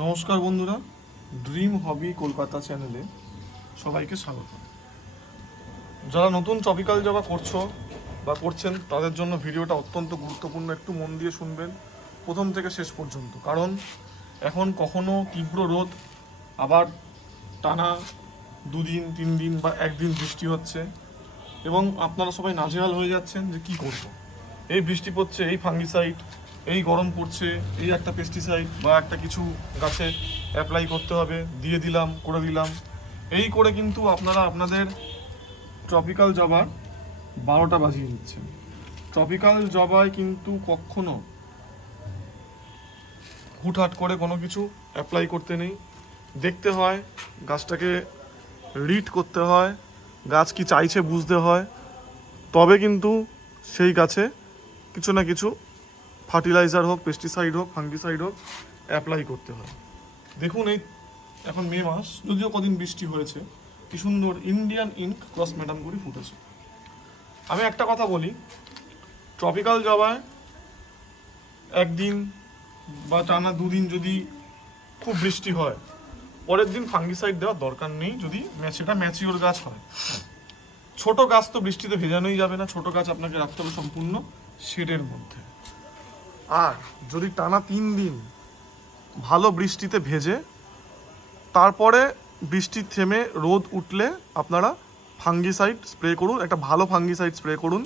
নমস্কার বন্ধুরা ড্রিম হবি কলকাতা চ্যানেলে সবাইকে স্বাগত। যারা নতুন টপিক্যাল জবা করছ বা করছেন, তাদের জন্য ভিডিওটা অত্যন্ত গুরুত্বপূর্ণ, একটু মন দিয়ে শুনবেন প্রথম থেকে শেষ পর্যন্ত। কারণ এখন কখনো তীব্র রোদ, আবার টানা দুদিন তিন দিন বা একদিন বৃষ্টি হচ্ছে এবং আপনারা সবাই নাজেহাল হয়ে যাচ্ছেন যে কি করব। এই বৃষ্টি পড়ছে এই ফাঙ্গিসাইড এই গরম পড়ছে, এই একটা পেস্টিসাইড বা একটা কিছু গাছে অ্যাপ্লাই করতে হবে, দিয়ে দিলাম, করে দিলাম। এই করে কিন্তু আপনারা আপনাদের ট্রপিক্যাল জবার বারোটা বাজিয়ে দিচ্ছেন ট্রপিক্যাল জবায় কিন্তু কখনো হুটহাট করে কোনো কিছু অ্যাপ্লাই করতে নেই। দেখতে হয়, গাছটাকে রিড করতে হয়, গাছ কি চাইছে বুঝতে হয়। তবে কিন্তু সেই গাছে কিছু না কিছু ফার্টিলাইজার হোক পেস্টিসাইড হোক ফাঙ্গিসাইড হোক অ্যাপ্লাই করতে হয়। দেখুন এই এখন মে মাস, যদিও কদিন বৃষ্টি হয়েছে, কি সুন্দর ইন্ডিয়ান ইঙ্ক ক্রস ম্যাডাম করে ফুটেছে। আমি একটা কথা বলি ট্রপিক্যাল জবায় একদিন বা টানা দুদিন যদি খুব বৃষ্টি হয়, পরের দিন ফাঙ্গিসাইড দেওয়ার দরকার নেই যদি সেটা ম্যাচিওর গাছ হয়। ছোট গাছ তো বৃষ্টিতে ভেজানোই যাবে না, ছোট গাছ আপনাকে রাখতে হবে সম্পূর্ণ শেডের মধ্যে। আর যদি টানা তিন দিন ভালো বৃষ্টিতে ভেজে, তারপরে বৃষ্টি থেমে রোদ উঠলে আপনারা ফাঙ্গিসাইড স্প্রে করুন, একটা ভালো ফাঙ্গিসাইড স্প্রে করুন।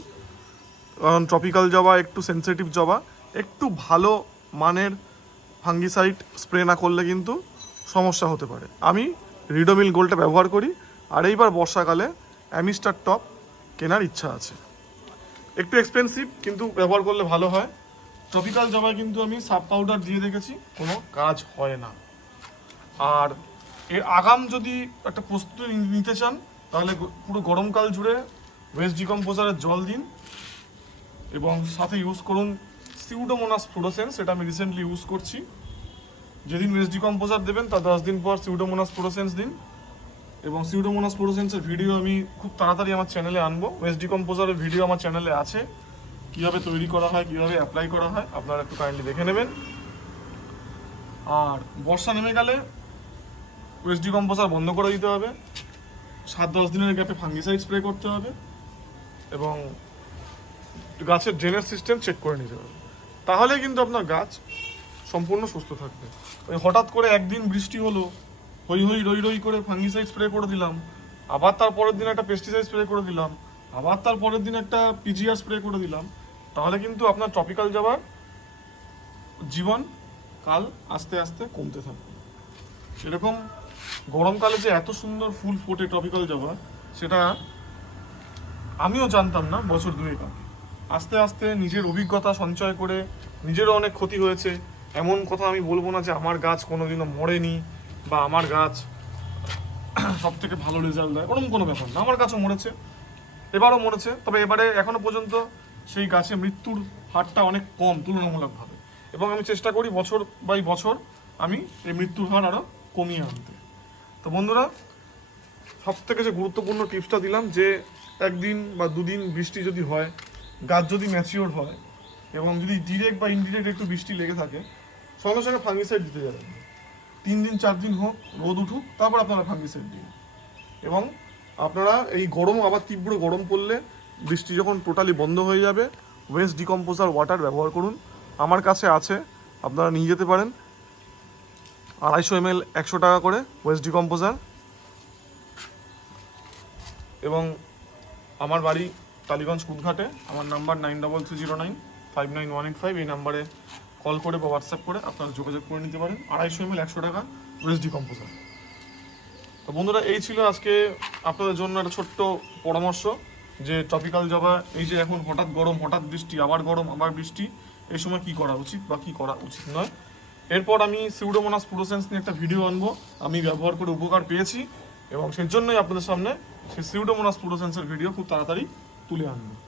কারণ ট্রপিক্যাল জবা, একটু সেনসিটিভ জবা, একটু ভালো মানের ফাঙ্গিসাইড স্প্রে না করলে কিন্তু সমস্যা হতে পারে। আমি রিডোমিল গোলটা ব্যবহার করি, আর এইবার বর্ষাকালে অ্যামিস্টার টপ কেনার ইচ্ছা আছে। একটু এক্সপেন্সিভ কিন্তু ব্যবহার করলে ভালো হয়। ট্রপিক্যাল জবায় কিন্তু আমি সাব পাউডার দিয়ে দেখেছি, কোনো কাজ হয় না। আর এর আগাম যদি একটা প্রস্তুতি নিতে চান, তাহলে পুরো গরমকাল জুড়ে ওয়েস্ট ডিকম্পোজারের জল দিন এবং সাথে ইউজ করুন সিউডোমোনাস ফ্লোরোসেন্স সেটা আমি রিসেন্টলি ইউজ করছি। যেদিন ওয়েস্ট ডিকম্পোজার দেবেন, তার দশ দিন পর সিউডোমোনাস ফ্লোরোসেন্স দিন। এবং সিউডোমোনাস ফ্লোরোসেন্সের ভিডিও আমি খুব তাড়াতাড়ি আমার চ্যানেলে আনব। ওয়েস্ট ডিকম্পোজারের ভিডিও আমার চ্যানেলে আছে। কীভাবে তৈরি করা হয়, কীভাবে অ্যাপ্লাই করা হয়, আপনারা একটু কাইন্ডলি দেখে নেবেন। আর বর্ষা নেমে গেলে ওয়েস্ট ডিকম্পোজার বন্ধ করে দিতে হবে। সাত দশ দিনের গ্যাপে ফাঙ্গিসাইড স্প্রে করতে হবে এবং গাছের ড্রেনেজ সিস্টেম চেক করে নিতে হবে। তাহলে কিন্তু আপনার গাছ সম্পূর্ণ সুস্থ থাকবে। ওই হঠাৎ করে একদিন বৃষ্টি হলো, হই হই রই রই করে ফাঙ্গিসাইড স্প্রে করে দিলাম, আবার তার পরের দিন একটা পেস্টিসাইড স্প্রে করে দিলাম, আবার তার পরের দিন একটা পিজিআর স্প্রে করে দিলাম তাহলে কিন্তু আপনার টপিক্যাল যাবার জীবন, কাল আস্তে আস্তে কমতে থাকবে। এরকম গরমকালে যে এত সুন্দর ফুল ফোটে টপিক্যাল জবা সেটা আমিও জানতাম না বছর দুয়েক আগে। আস্তে আস্তে নিজের অভিজ্ঞতা সঞ্চয় করে নিজেরও অনেক ক্ষতি হয়েছে। এমন কথা আমি বলব না যে আমার গাছ কোনোদিনও মরেনি বা আমার গাছ সব থেকে ভালো রেজাল্ট দেয়, ওরকম কোনো ব্যাপার না। আমার গাছও মরেছে, এবারও মরেছে, তবে এবারে এখনও পর্যন্ত সেই গাছে মৃত্যুর হারটা অনেক কম, তুলনামূলকভাবে। এবং আমি চেষ্টা করি বছর বাই বছর আমি এই মৃত্যুর হার আরও কমিয়ে আনতে। তো বন্ধুরা সব থেকে যে গুরুত্বপূর্ণ টিপসটা দিলাম যে একদিন বা দুদিন বৃষ্টি যদি হয়, গাছ যদি ম্যাচিওর হয়, এবং যদি ডিরেক্ট বা ইনডিরেক্ট একটু বৃষ্টি লেগে থাকে, সঙ্গে সঙ্গে ফাঙ্গিসাইড দিতে যাবেন। তিন দিন, চার দিন হোক, রোদ উঠুক, তারপর আপনারা ফাঙ্গিসাইড দিন। এবং আপনারা এই গরম, আবার তীব্র গরম পড়লে বৃষ্টি যখন টোটালি বন্ধ হয়ে যাবে ওয়েস্ট ডিকম্পোজার ওয়াটার ব্যবহার করুন। আমার কাছে আছে, আপনারা নিয়ে যেতে পারেন। আড়াইশো এম এল একশো টাকা করে ওয়েস্ট ডিকম্পোজার এবং আমার বাড়ি টালিগঞ্জ কুদঘাটে, আমার number nine double three zero nine five nine one eight five এই নাম্বারে কল করে বা হোয়াটসঅ্যাপ করে আপনারা যোগাযোগ করে নিতে পারেন। আড়াইশো এম এল একশো টাকা ওয়েস্ট ডিকম্পোজার তো বন্ধুরা, এই ছিল আজকে আপনাদের জন্য একটা ছোট্ট পরামর্শ। যে টপিক্যাল জবা, এই যে এখন হঠাৎ গরম, হঠাৎ বৃষ্টি, আবার গরম, আবার বৃষ্টি, এই সময় কি করা উচিত বা কি করা উচিত নয়? এরপর আমি সিউডোমোনাস পুরোসেন্স নিয়ে একটা ভিডিও আনব। আমি ব্যবহার করে উপকার পেয়েছি এবং সেজন্যই আপনাদের সামনে সেই সিউডোমোনাস পুরোসেন্সের ভিডিও খুব তাড়াতাড়ি তুলে আনব।